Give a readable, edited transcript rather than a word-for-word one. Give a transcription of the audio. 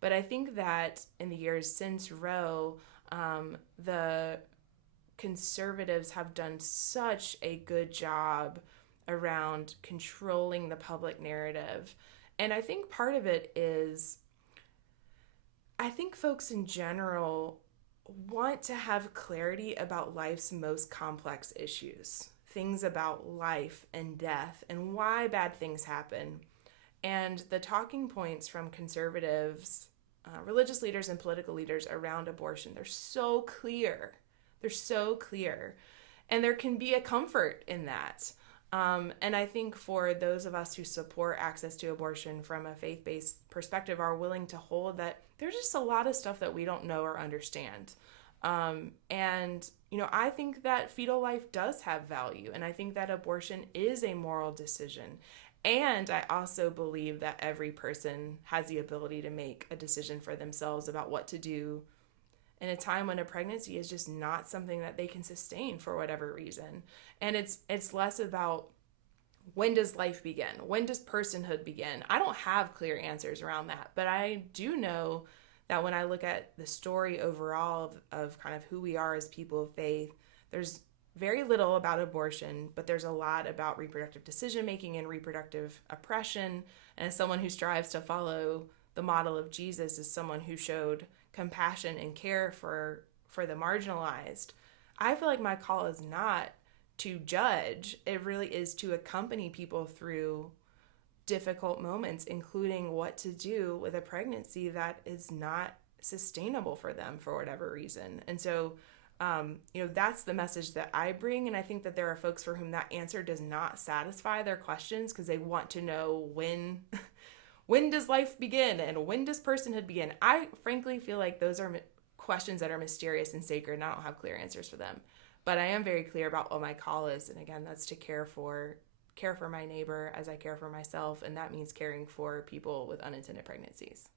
But I think that in the years since Roe, the conservatives have done such a good job around controlling the public narrative. And I think part of it is, I think folks in general want to have clarity about life's most complex issues, things about life and death and why bad things happen. And the talking points from conservatives, religious leaders, and political leaders around abortion, they're so clear. They're so clear. And there can be a comfort in that. And I think for those of us who support access to abortion from a faith-based perspective are willing to hold that there's just a lot of stuff that we don't know or understand. And, I think that fetal life does have value. And I think that abortion is a moral decision. And I also believe that every person has the ability to make a decision for themselves about what to do in a time when a pregnancy is just not something that they can sustain for whatever reason. And it's less about when does life begin? When does personhood begin? I don't have clear answers around that, but I do know that when I look at the story overall of kind of who we are as people of faith, there's very little about abortion, but there's a lot about reproductive decision making and reproductive oppression. And as someone who strives to follow the model of Jesus, as someone who showed compassion and care for the marginalized, I feel like my call is not to judge. It really is to accompany people through difficult moments, including what to do with a pregnancy that is not sustainable for them for whatever reason. And so, that's the message that I bring. And I think that there are folks for whom that answer does not satisfy their questions because they want to know when does life begin and when does personhood begin? I frankly feel like those are questions that are mysterious and sacred, and I don't have clear answers for them. But I am very clear about what my call is. And again, that's to care for my neighbor as I care for myself. And that means caring for people with unintended pregnancies.